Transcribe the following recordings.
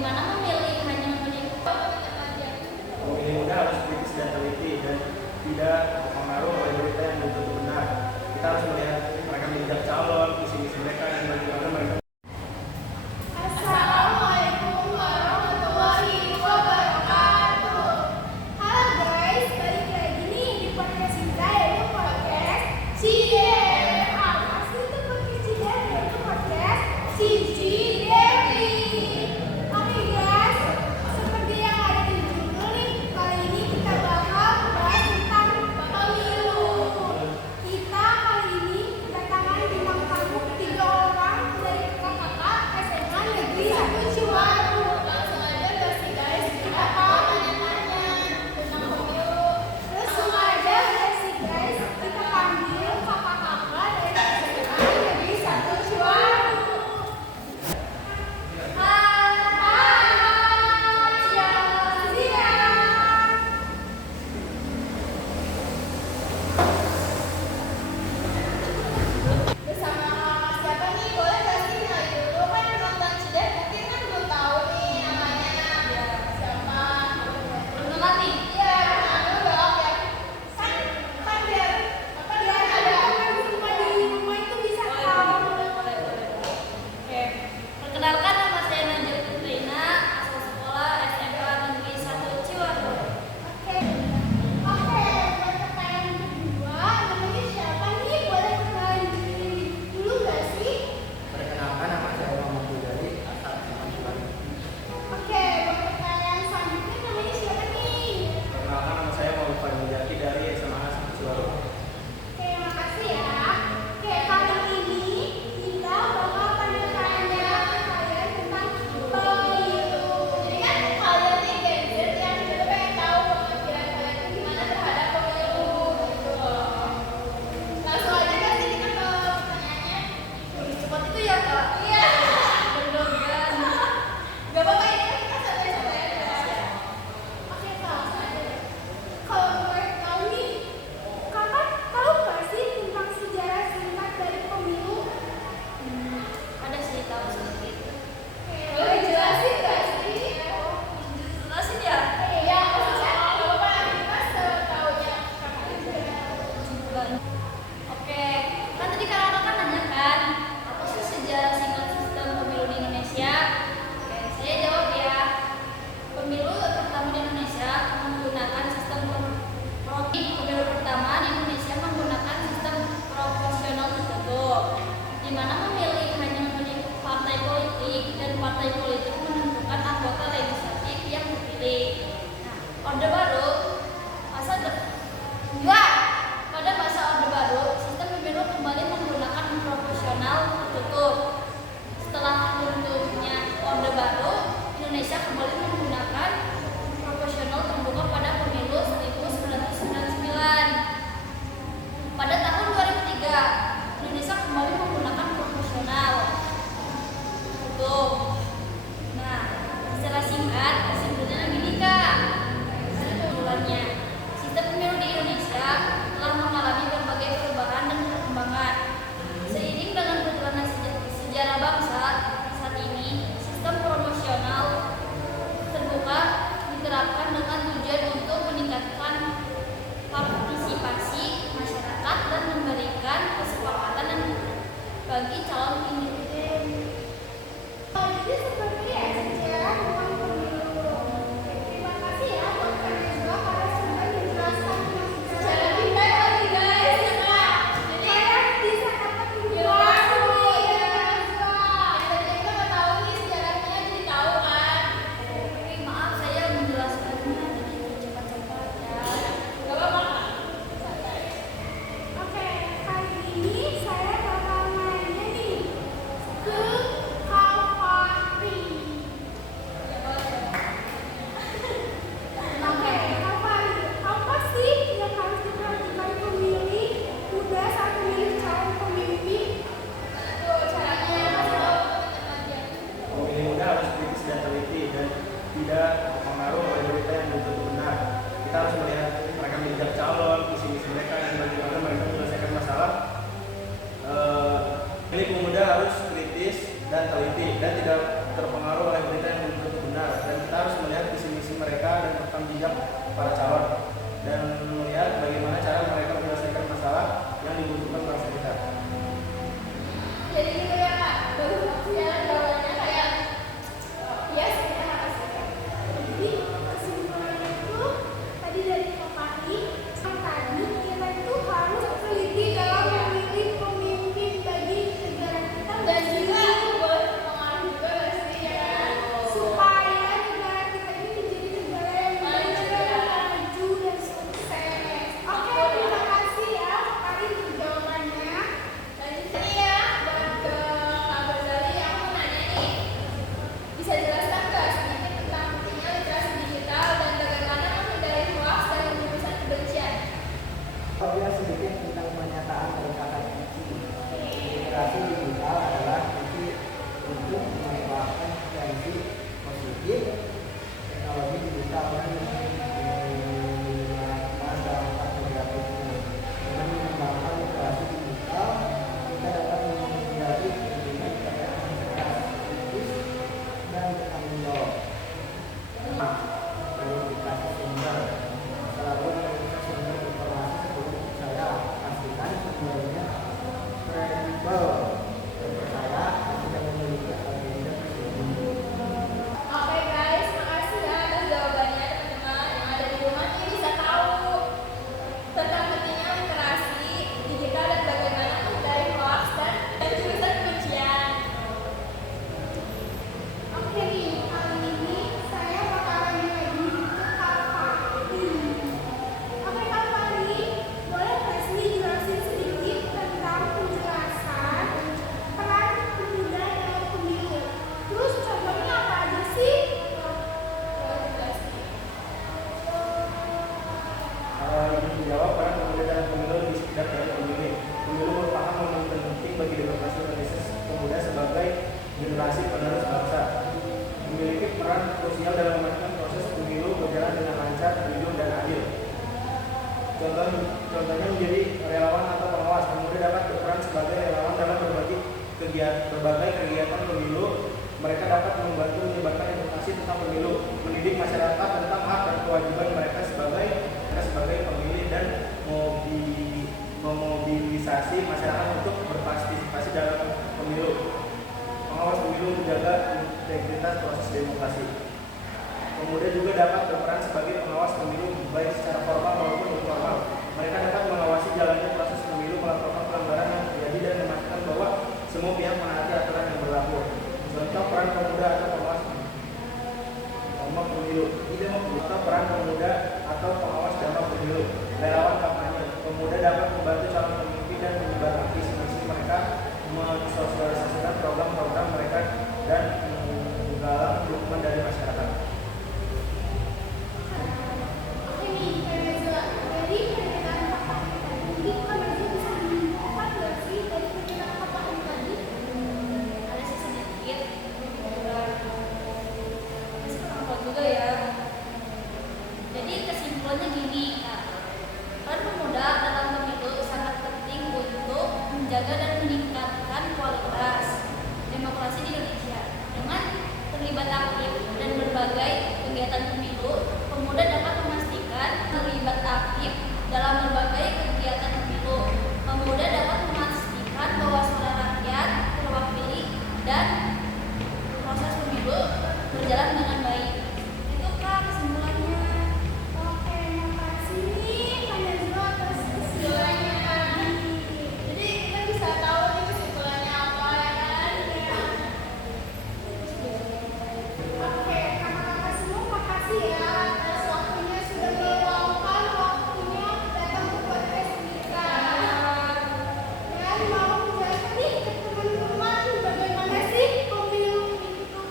Bagaimana memilih hanya memilih Pemilih muda harus kritis dan teliti dan tidak terpengaruh oleh berita yang belum tentu benar. Kita harus melihat mereka menjadi calon, visi misi mereka, dan bagaimana mereka. Assalamualaikum warahmatullahi wabarakatuh. Halo guys, balik lagi nih di podcast kita yaitu podcast Cidewi. Apa sih itu podcast Cidewi? Yaitu podcast Cici Dewi. Oke guys. berperan krusial dalam memastikan proses pemilu berjalan dengan lancar, jujur, dan adil. Contohnya menjadi relawan atau pengawas. Pemuda dapat berperan sebagai relawan dalam berbagai kegiatan pemilu. Mereka dapat membantu menyebarkan informasi tentang pemilu, mendidik masyarakat tentang hak dan kewajiban mereka sebagai pemilih, dan memobilisasi masyarakat untuk berpartisipasi dalam pemilu. Pengawas pemilu menjaga integritas proses demokrasi. Pemuda juga dapat berperan sebagai pengawas pemilu baik secara formal maupun informal. Mereka dapat mengawasi jalannya proses pemilu, melaporkan pelanggaran yang terjadi, dan memastikan bahwa semua pihak menaati aturan yang berlaku. Contoh peran pemuda atau pengawas pemilu. Contoh peran pemuda atau pengawas dalam pemilu. Relawan kampanye. Pemuda dapat membantu calon pemimpin dan menyebarkan visi misi mereka, mensosialisasikan program-program mereka, dan menggalang dukungan dari masyarakat. Oke nih, jadi perbedaan kakak tadi, kan Nazila bisa menyimpulkan nggak sih dari perbedaan kakak tadi? Ada sih sedikit. Masih kurang tahu juga ya. Jadi kesimpulannya gini, peran pemuda dalam pemilu sangat penting untuk menjaga dan meningkatkan kualitas demokrasi di Indonesia. Dengan terlibat aktif dan berbagai kegiatan pemilu, pemuda dapat memastikan terlibat aktif dalam berbagai kegiatan pemilu. Pemuda dapat memastikan bahwa suara rakyat terwakili dan proses pemilu berjalan dengan baik. Itu Kak kesimpulannya. Oke, makasih nih Kak Nazila atas kesimpulannya tadi. Jadi kita bisa tahu nih kesimpulannya apa ya kan? Oke, kakak-kakak semua makasih ya atas waktunya sudah meluangkan waktunya datang ke podcast kita. Dan mau menjelaskan nih ke teman-teman bagaimana sih pemilu itu.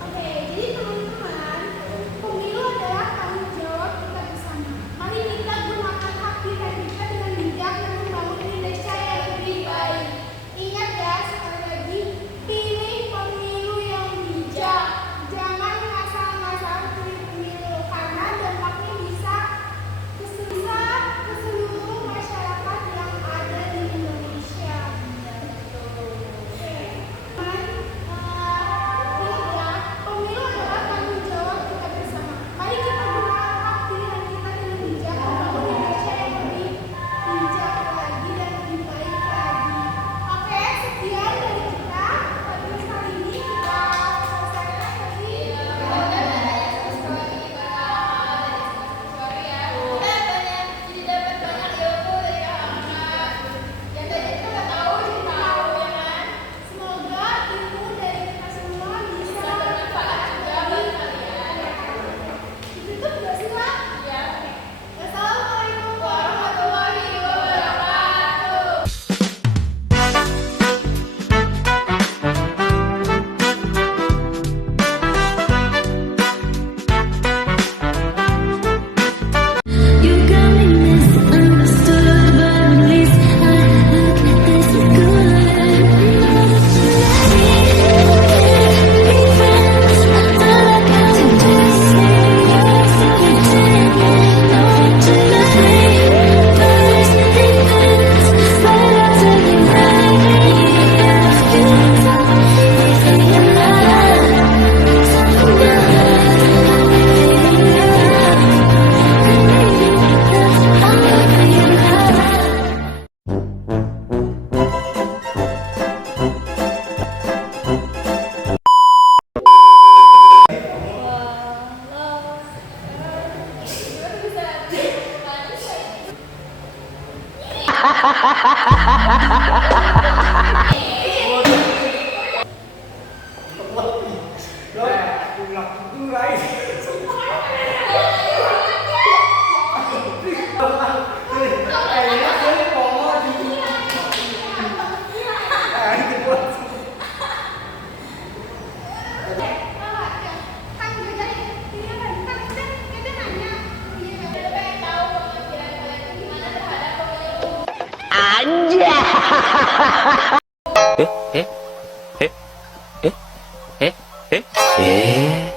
Oke, jadi teman-teman, pemilu adalah tanggung jawab kita bersama. Mari kita gunakan hak pilihan kita dengan bijak dan membangun Indonesia yang lebih baik. Ingat ya, sekali lagi, pilih pemilu yang bijak. Jangan ngasal-ngasal pilih pemilu, karena dampaknya bisa ke seluruh masyarakat yang ada di Indonesia. Oke, ingatlah, pemilu adalah tanggung jawab kita bersama. Mari kita gunakan hak pilihan kita dengan bijak, membangun Indonesia yang lebih bijak lagi dan lebih baik lagi. Oke, sekian dari kita. Podcast kali ini kita selesaikan tadi. Semoga ilmu dari kita semua bisa bermanfaat juga bagi kalian. Ditutup nggak sih, Kak? Iya. Wassalamualaikum warahmatullahi wabarakatuh. You got me misunderstood, but at least I look this good. Be friends. All I got to do is say yes, you did. No tonight, first depends. But I'll tell you right here, feels everything in my life. Something Eh? え